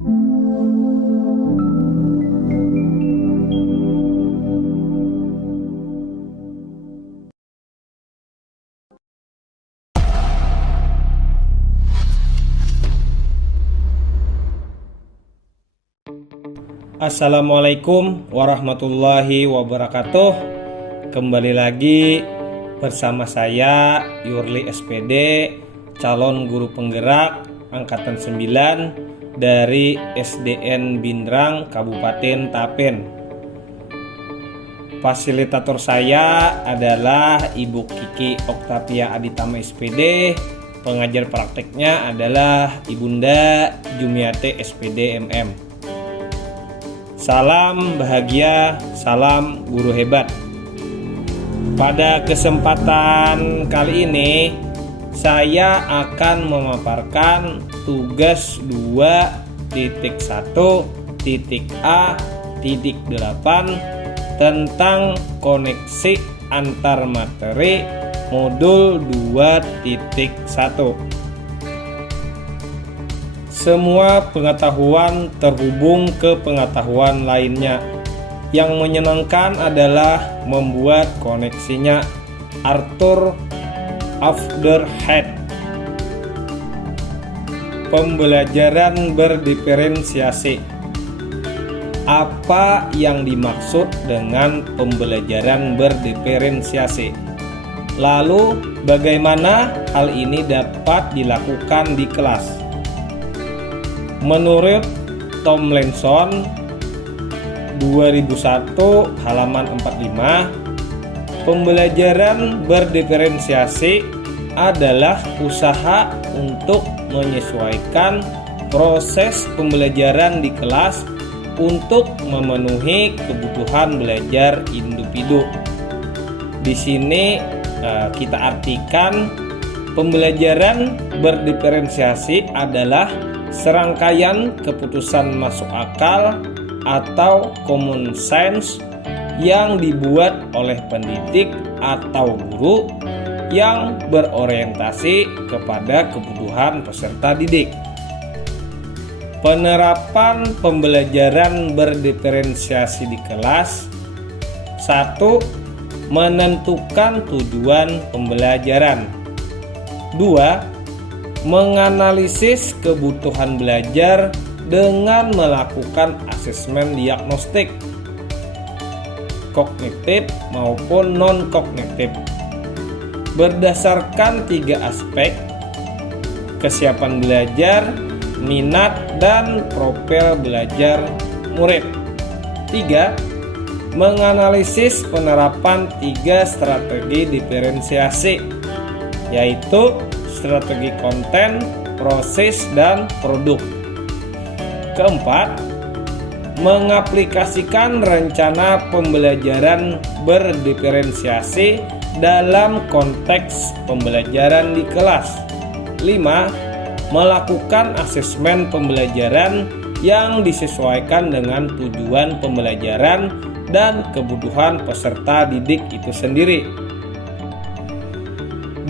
Assalamualaikum warahmatullahi wabarakatuh. Kembali lagi bersama saya Yurli SPD, calon guru penggerak angkatan 9 dari SDN Bindrang Kabupaten Tapen. Fasilitator saya adalah Ibu Kiki Oktavia Aditama SPD. Pengajar prakteknya adalah Ibunda Jumiate SPD MM. Salam bahagia, salam guru hebat. Pada kesempatan kali ini saya akan memaparkan tugas 2.1.A.8 tentang koneksi antar materi modul 2.1. Semua pengetahuan terhubung ke pengetahuan lainnya. Yang menyenangkan adalah membuat koneksinya. Arthur Aufderhead. Pembelajaran berdiferensiasi. Apa yang dimaksud dengan pembelajaran berdiferensiasi? Lalu, bagaimana hal ini dapat dilakukan di kelas? Menurut Tomlinson 2001 halaman 45, pembelajaran berdiferensiasi adalah usaha untuk menyesuaikan proses pembelajaran di kelas untuk memenuhi kebutuhan belajar individu. Di sini kita artikan pembelajaran berdiferensiasi adalah serangkaian keputusan masuk akal atau common sense yang dibuat oleh pendidik atau guru yang berorientasi kepada kebutuhan peserta didik. Penerapan pembelajaran berdiferensiasi di kelas. 1. Menentukan tujuan pembelajaran. 2. Menganalisis kebutuhan belajar dengan melakukan asesmen diagnostik kognitif maupun non-kognitif berdasarkan 3 aspek: kesiapan belajar, minat, dan profil belajar murid. 3. Menganalisis penerapan 3 strategi diferensiasi, yaitu strategi konten, proses, dan produk. 4. Mengaplikasikan rencana pembelajaran berdiferensiasi dalam konteks pembelajaran di kelas. 5. Melakukan asesmen pembelajaran yang disesuaikan dengan tujuan pembelajaran dan kebutuhan peserta didik itu sendiri.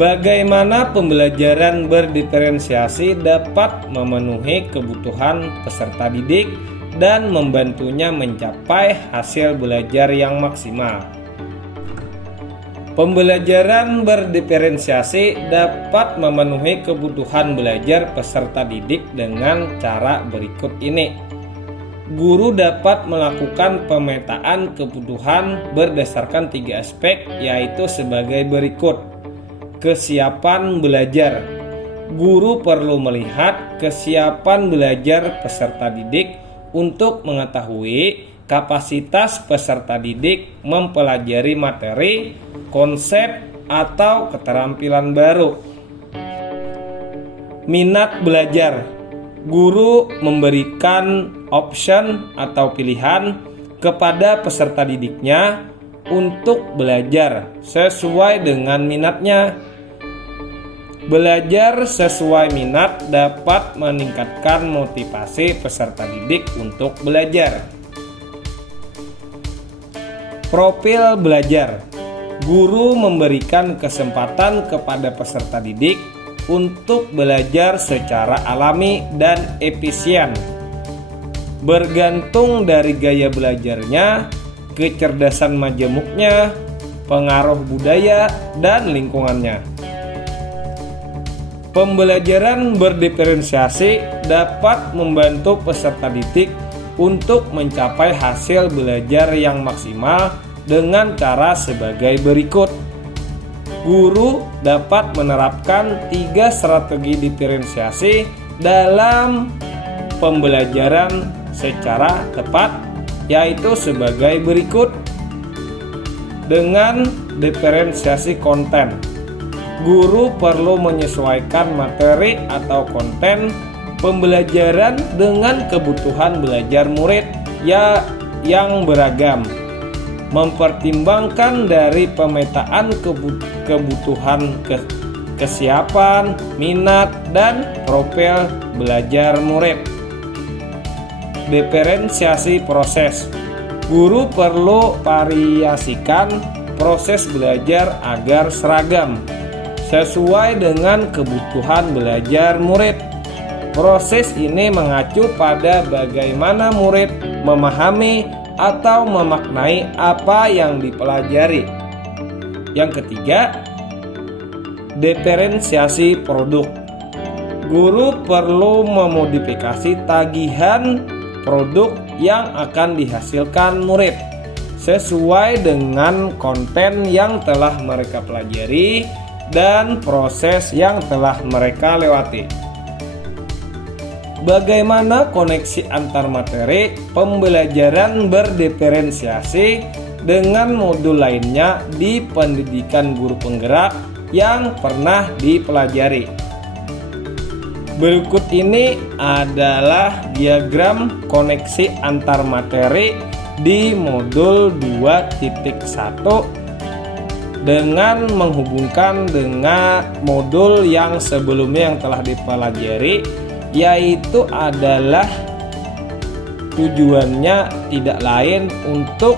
Bagaimana pembelajaran berdiferensiasi dapat memenuhi kebutuhan peserta didik dan membantunya mencapai hasil belajar yang maksimal? Pembelajaran berdiferensiasi dapat memenuhi kebutuhan belajar peserta didik dengan cara berikut ini. Guru dapat melakukan pemetaan kebutuhan berdasarkan 3 aspek, yaitu sebagai berikut. Kesiapan belajar. Guru perlu melihat kesiapan belajar peserta didik untuk mengetahui kapasitas peserta didik mempelajari materi, konsep, atau keterampilan baru. Minat belajar. Guru memberikan option atau pilihan kepada peserta didiknya untuk belajar sesuai dengan minatnya. Belajar sesuai minat dapat meningkatkan motivasi peserta didik untuk belajar. Profil belajar. Guru memberikan kesempatan kepada peserta didik untuk belajar secara alami dan efisien. bergantung dari gaya belajarnya, kecerdasan majemuknya, pengaruh budaya, dan lingkungannya. Pembelajaran berdiferensiasi dapat membantu peserta didik untuk mencapai hasil belajar yang maksimal dengan cara sebagai berikut. Guru dapat menerapkan 3 strategi diferensiasi dalam pembelajaran secara tepat, yaitu sebagai berikut. Dengan diferensiasi konten, guru perlu menyesuaikan materi atau konten pembelajaran dengan kebutuhan belajar murid yang beragam, mempertimbangkan dari pemetaan kebutuhan kesiapan, minat, dan profil belajar murid. Diferensiasi proses, guru perlu variasikan proses belajar agar seragam, sesuai dengan kebutuhan belajar murid. Proses ini mengacu pada bagaimana murid memahami atau memaknai apa yang dipelajari. Yang ketiga, diferensiasi produk. Guru perlu memodifikasi tagihan produk yang akan dihasilkan murid sesuai dengan konten yang telah mereka pelajari dan proses yang telah mereka lewati. Bagaimana koneksi antar materi pembelajaran berdiferensiasi dengan modul lainnya di pendidikan guru penggerak yang pernah dipelajari? Berikut ini adalah diagram koneksi antar materi di modul 2.1 dengan menghubungkan dengan modul yang sebelumnya yang telah dipelajari, yaitu adalah tujuannya tidak lain untuk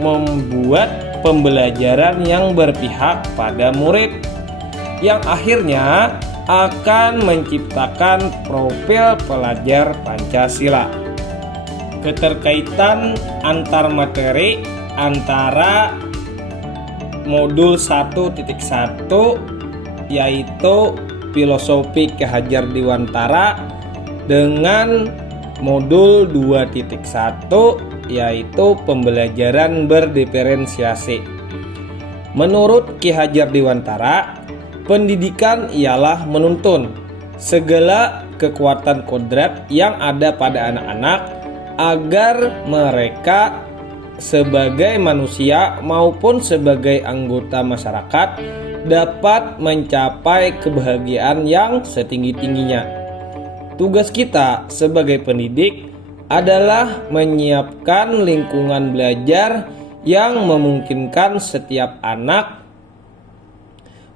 membuat pembelajaran yang berpihak pada murid, yang akhirnya akan menciptakan profil pelajar Pancasila. Keterkaitan antar materi antara modul 1.1 yaitu filosofi Ki Hajar Dewantara dengan modul 2.1 yaitu pembelajaran berdiferensiasi. Menurut Ki Hajar Dewantara, pendidikan ialah menuntun segala kekuatan kodrat yang ada pada anak-anak agar mereka sebagai manusia maupun sebagai anggota masyarakat dapat mencapai kebahagiaan yang setinggi-tingginya. Tugas kita sebagai pendidik adalah menyiapkan lingkungan belajar yang memungkinkan setiap anak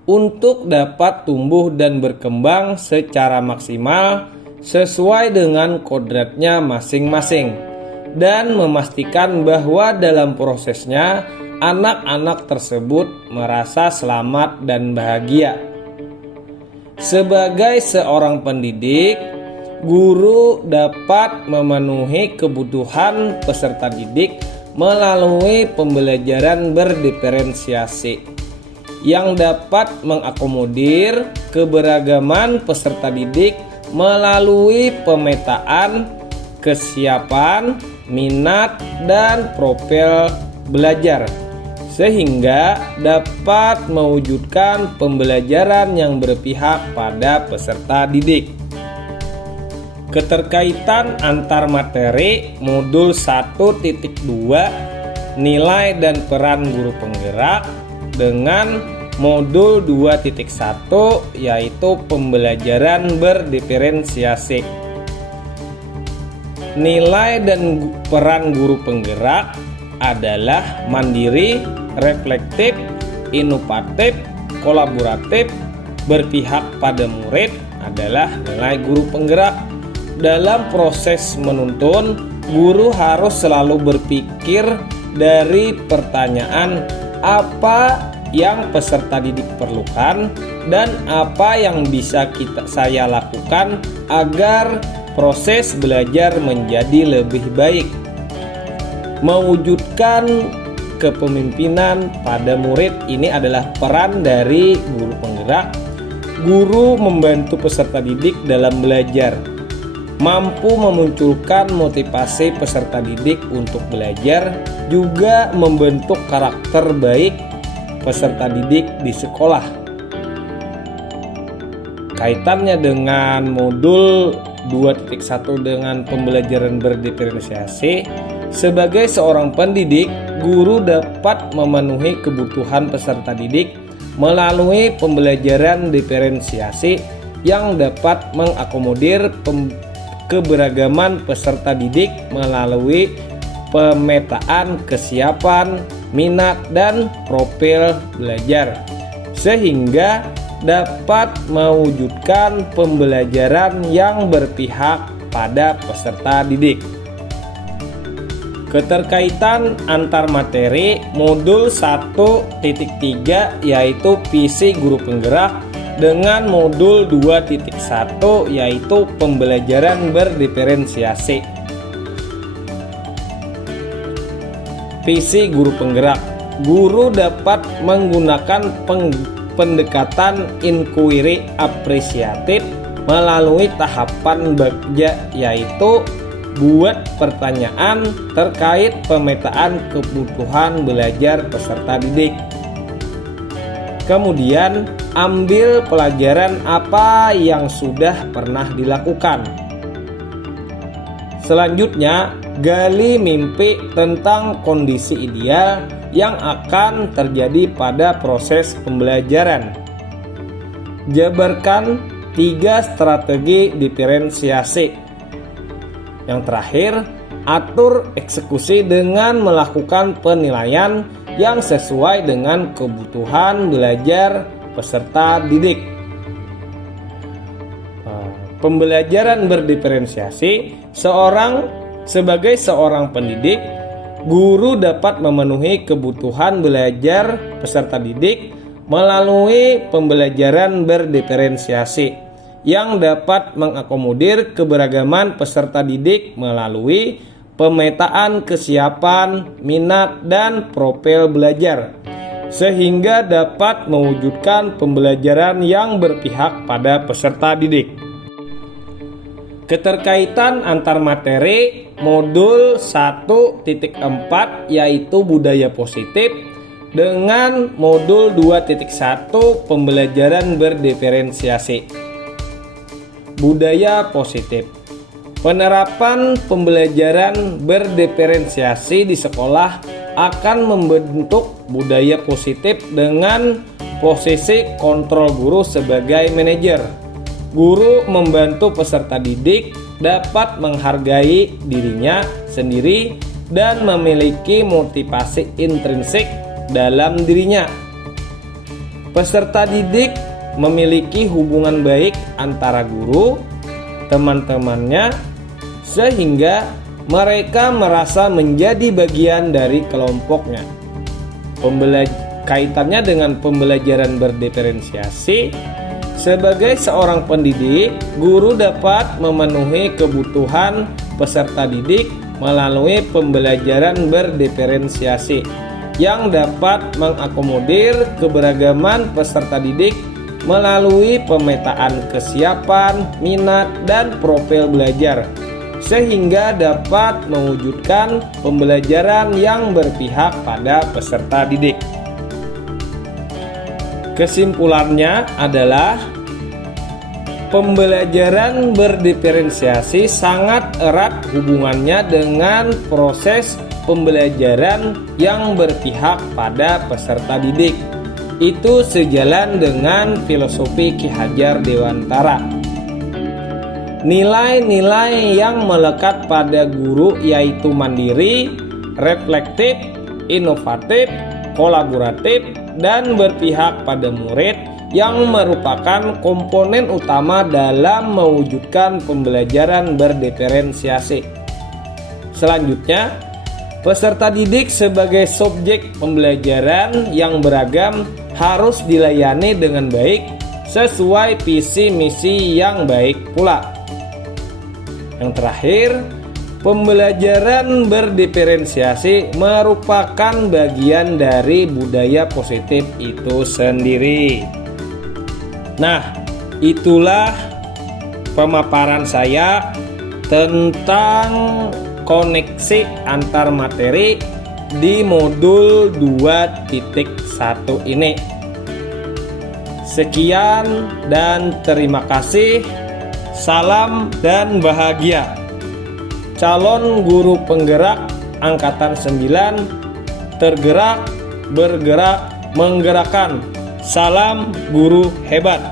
untuk dapat tumbuh dan berkembang secara maksimal sesuai dengan kodratnya masing-masing, dan memastikan bahwa dalam prosesnya anak-anak tersebut merasa selamat dan bahagia. Sebagai seorang pendidik, guru dapat memenuhi kebutuhan peserta didik melalui pembelajaran berdiferensiasi yang dapat mengakomodir keberagaman peserta didik melalui pemetaan kesiapan, minat, dan profil belajar, sehingga dapat mewujudkan pembelajaran yang berpihak pada peserta didik. Keterkaitan antar materi modul 1.2 nilai dan peran guru penggerak dengan modul 2.1 yaitu pembelajaran berdiferensiasi. Nilai dan peran guru penggerak adalah mandiri, reflektif, inovatif, kolaboratif, berpihak pada murid adalah nilai guru penggerak. Dalam proses menuntun, guru harus selalu berpikir dari pertanyaan apa yang peserta didik perlukan dan apa yang bisa saya lakukan agar proses belajar menjadi lebih baik. Mewujudkan kepemimpinan pada murid ini adalah peran dari guru penggerak. Guru membantu peserta didik dalam belajar, mampu memunculkan motivasi peserta didik untuk belajar, juga membentuk karakter baik peserta didik di sekolah. Kaitannya dengan modul 2.1 dengan pembelajaran berdiferensiasi, sebagai seorang pendidik, guru dapat memenuhi kebutuhan peserta didik melalui pembelajaran diferensiasi yang dapat mengakomodir keberagaman peserta didik melalui pemetaan kesiapan, minat, dan profil belajar, sehingga dapat mewujudkan pembelajaran yang berpihak pada peserta didik. Keterkaitan antar materi modul 1.3 yaitu visi guru penggerak dengan modul 2.1 yaitu pembelajaran berdiferensiasi. Visi guru penggerak. Guru dapat menggunakan pendekatan inquiry apresiatif melalui tahapan bagja, yaitu buat pertanyaan terkait pemetaan kebutuhan belajar peserta didik. Kemudian ambil pelajaran apa yang sudah pernah dilakukan. Selanjutnya, gali mimpi tentang kondisi ideal yang akan terjadi pada proses pembelajaran. Jabarkan 3 strategi diferensiasi. Yang terakhir, atur eksekusi dengan melakukan penilaian yang sesuai dengan kebutuhan belajar peserta didik. Pembelajaran berdiferensiasi. Sebagai seorang pendidik, guru dapat memenuhi kebutuhan belajar peserta didik melalui pembelajaran berdiferensiasi yang dapat mengakomodir keberagaman peserta didik melalui pemetaan kesiapan, minat, dan profil belajar, sehingga dapat mewujudkan pembelajaran yang berpihak pada peserta didik. Keterkaitan antar materi modul 1.4 yaitu budaya positif dengan modul 2.1 pembelajaran berdiferensiasi. Budaya positif. Penerapan pembelajaran berdiferensiasi di sekolah akan membentuk budaya positif dengan posisi kontrol guru sebagai manajer. Guru membantu peserta didik dapat menghargai dirinya sendiri dan memiliki motivasi intrinsik dalam dirinya. Peserta didik memiliki hubungan baik antara guru, teman-temannya, sehingga mereka merasa menjadi bagian dari kelompoknya. Kaitannya dengan pembelajaran berdiferensiasi. Sebagai seorang pendidik, guru dapat memenuhi kebutuhan peserta didik melalui pembelajaran berdiferensiasi yang dapat mengakomodir keberagaman peserta didik melalui pemetaan kesiapan, minat, dan profil belajar, sehingga dapat mewujudkan pembelajaran yang berpihak pada peserta didik. Kesimpulannya adalah pembelajaran berdiferensiasi sangat erat hubungannya dengan proses pembelajaran yang berpihak pada peserta didik. Itu sejalan dengan filosofi Ki Hajar Dewantara. Nilai-nilai yang melekat pada guru yaitu mandiri, reflektif, inovatif, kolaboratif, dan berpihak pada murid yang merupakan komponen utama dalam mewujudkan pembelajaran berdiferensiasi. Selanjutnya, peserta didik sebagai subjek pembelajaran yang beragam harus dilayani dengan baik sesuai visi misi yang baik pula. Yang terakhir, pembelajaran berdiferensiasi merupakan bagian dari budaya positif itu sendiri. Nah, itulah pemaparan saya tentang koneksi antar materi di modul 2.1 ini. Sekian dan terima kasih. Salam dan bahagia. Calon guru penggerak angkatan 9, tergerak, bergerak, menggerakkan. Salam guru hebat.